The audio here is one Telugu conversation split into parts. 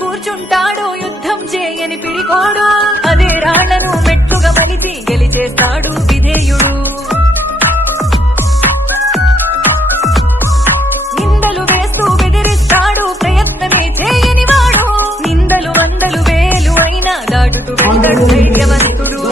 కూర్చుంటాడు యుద్ధం చేయని పిడికోడు, అదే రాళ్లను మెట్టుగా మలిచి గెలిచేస్తాడు విధేయుడు. నిందలు వేస్తూ బెదిరిస్తాడు ప్రయత్నమే చేయని వాడు, నిందలు వందలు వేలు అయినా దాటుతూ వెళ్తాడు ధైర్యవంతుడు.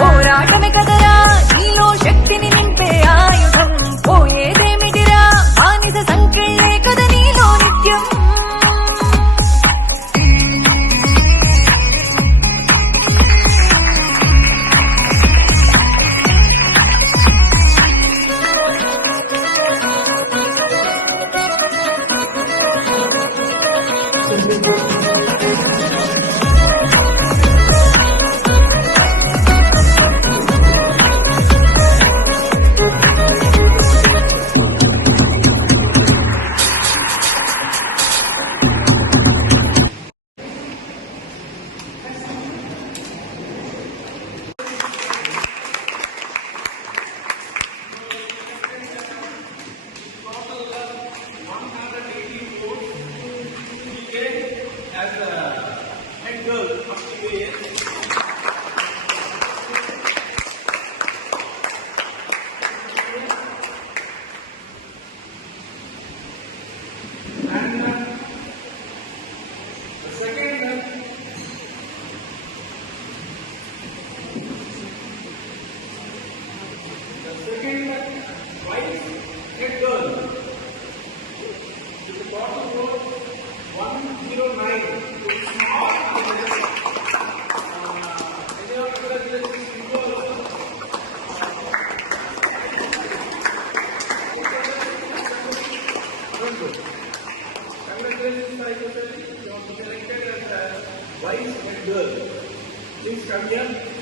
పోరాటమే కదరా నీలో శక్తిని నింపే ఆయుధం, పోయేదేమిటిరా బానిస సంకెళ్ళే కద నీలో నిత్యం. As a head girl of TVS. And the second wife head girl with the bottom row 109. Congratulations, you are selected as a vice head girl. Please come here.